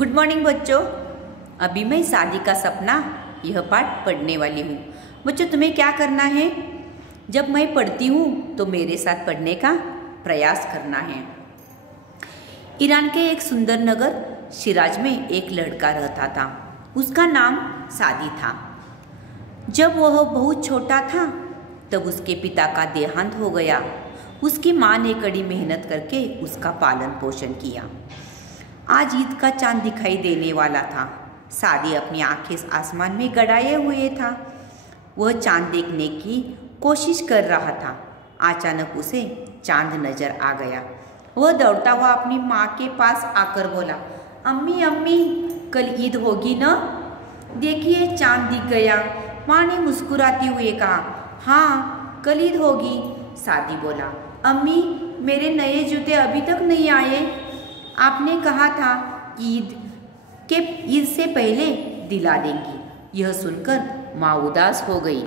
Good morning बच्चों। अभी मैं शादी का सपना यह पाठ पढ़ने वाली हूँ। बच्चों तुम्हें क्या करना है, जब मैं पढ़ती हूँ तो मेरे साथ पढ़ने का प्रयास करना है। ईरान के एक सुंदर नगर शिराज में एक लड़का रहता था। उसका नाम सादी था। जब वह बहुत छोटा था तब उसके पिता का देहांत हो गया। उसकी माँ ने कड़ी मेहनत करके उसका पालन पोषण किया। आज ईद का चांद दिखाई देने वाला था। सादी अपनी आंखें आसमान में गड़ाए हुए था। वह चांद देखने की कोशिश कर रहा था। अचानक उसे चांद नजर आ गया। वह दौड़ता हुआ अपनी माँ के पास आकर बोला, अम्मी अम्मी कल ईद होगी ना? देखिए चांद दिख गया। माँ ने मुस्कुराते हुए कहा, हाँ कल ईद होगी। सादी बोला, अम्मी मेरे नए जूते अभी तक नहीं आए। आपने कहा था ईद से पहले दिला देंगी। यह सुनकर माँ उदास हो गई।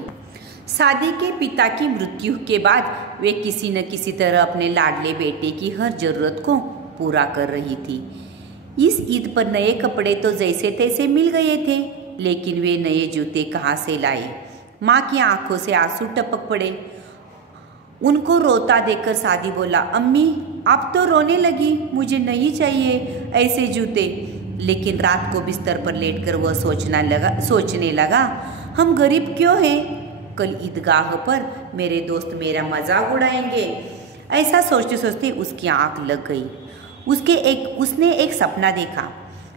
सादी के पिता की मृत्यु के बाद वे किसी न किसी तरह अपने लाडले बेटे की हर जरूरत को पूरा कर रही थी। इस ईद पर नए कपड़े तो जैसे तैसे मिल गए थे, लेकिन वे नए जूते कहाँ से लाए? माँ की आंखों से आंसू टपक पड़े। उनको रोता देखकर सादी बोला, अम्मी आप तो रोने लगी, मुझे नहीं चाहिए ऐसे जूते। लेकिन रात को बिस्तर पर लेटकर वह सोचने लगा, हम गरीब क्यों हैं? कल ईदगाह पर मेरे दोस्त मेरा मजाक उड़ाएंगे। ऐसा सोचते सोचते उसकी आंख लग गई। उसने एक सपना देखा।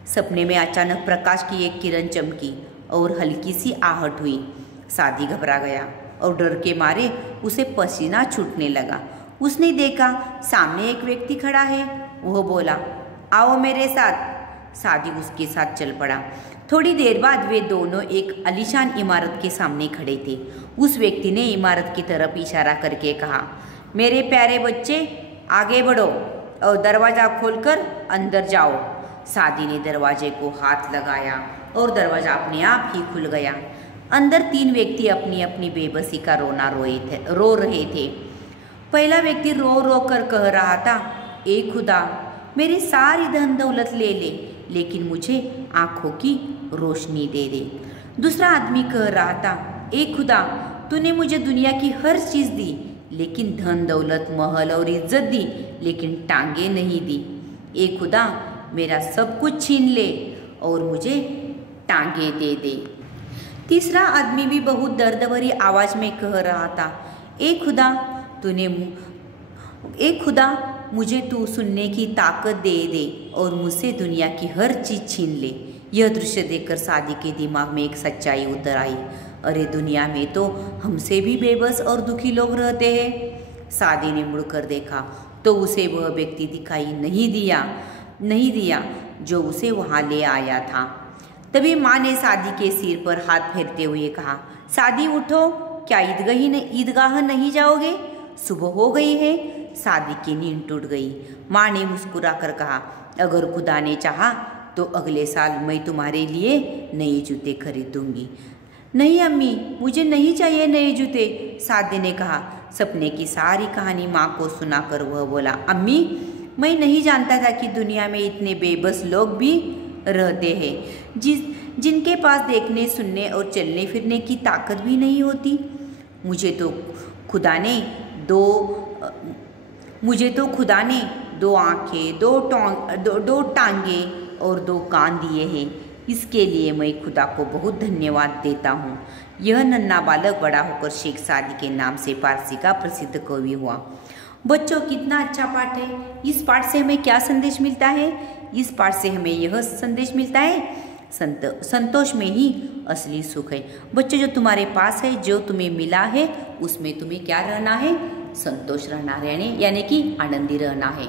सपने में अचानक प्रकाश की एक किरण चमकी और हल्की सी आहट हुई। सादी घबरा गया और डर के मारे उसे पसीना छूटने लगा। उसने देखा सामने एक व्यक्ति खड़ा है। वह बोला, आओ मेरे साथ। सादी उसके साथ चल पड़ा। थोड़ी देर बाद वे दोनों एक आलीशान इमारत के सामने खड़े थे। उस व्यक्ति ने इमारत की तरफ इशारा करके कहा, मेरे प्यारे बच्चे आगे बढ़ो और दरवाज़ा खोलकर अंदर जाओ। सादी ने दरवाजे को हाथ लगाया और दरवाज़ा अपने आप ही खुल गया। अंदर तीन व्यक्ति अपनी अपनी बेबसी का रो रहे थे। पहला व्यक्ति रो रो कर कह रहा था, ए खुदा मेरी सारी धन दौलत ले ले, लेकिन मुझे आँखों की रोशनी दे दे। दूसरा आदमी कह रहा था, ए खुदा तूने मुझे दुनिया की हर चीज़ दी, लेकिन धन दौलत महल और इज्जत दी, लेकिन टांगे नहीं दी। ए खुदा मेरा सब कुछ छीन ले और मुझे टांगे दे दे। तीसरा आदमी भी बहुत दर्द भरी आवाज़ में कह रहा था, ए खुदा मुझे तू सुनने की ताकत दे दे और मुझसे दुनिया की हर चीज़ छीन ले। यह दृश्य देखकर सादी के दिमाग में एक सच्चाई उतर आई। अरे दुनिया में तो हमसे भी बेबस और दुखी लोग रहते हैं। सादी ने मुड़कर देखा तो उसे वह व्यक्ति दिखाई नहीं दिया जो उसे वहाँ ले आया था। तभी माँ ने सादी के सिर पर हाथ फेरते हुए कहा, सादी उठो, क्या ईदगाह नहीं जाओगे? सुबह हो गई है। सादी की नींद टूट गई। माँ ने मुस्कुरा कर कहा, अगर खुदा ने चाहा तो अगले साल मैं तुम्हारे लिए नए जूते खरीद दूंगी। नहीं अम्मी मुझे नहीं चाहिए नए जूते, सादी ने कहा। सपने की सारी कहानी माँ को सुनाकर वह बोला, अम्मी मैं नहीं जानता था कि दुनिया में इतने बेबस लोग भी रहते हैं जिनके पास देखने सुनने और चलने फिरने की ताकत भी नहीं होती। मुझे तो खुदा ने दो आँखें, दो टांगे और दो कान दिए हैं। इसके लिए मैं खुदा को बहुत धन्यवाद देता हूँ। यह नन्हा बालक बड़ा होकर शेख सादी के नाम से पारसी का प्रसिद्ध कवि हुआ। बच्चों कितना अच्छा पाठ है। इस पाठ से हमें क्या संदेश मिलता है? इस पाठ से हमें यह संदेश मिलता है, संतोष में ही असली सुख है। बच्चों जो तुम्हारे पास है, जो तुम्हें मिला है, उसमें तुम्हें क्या रहना है? संतोष रहना, यानी कि आनंदी रहना है।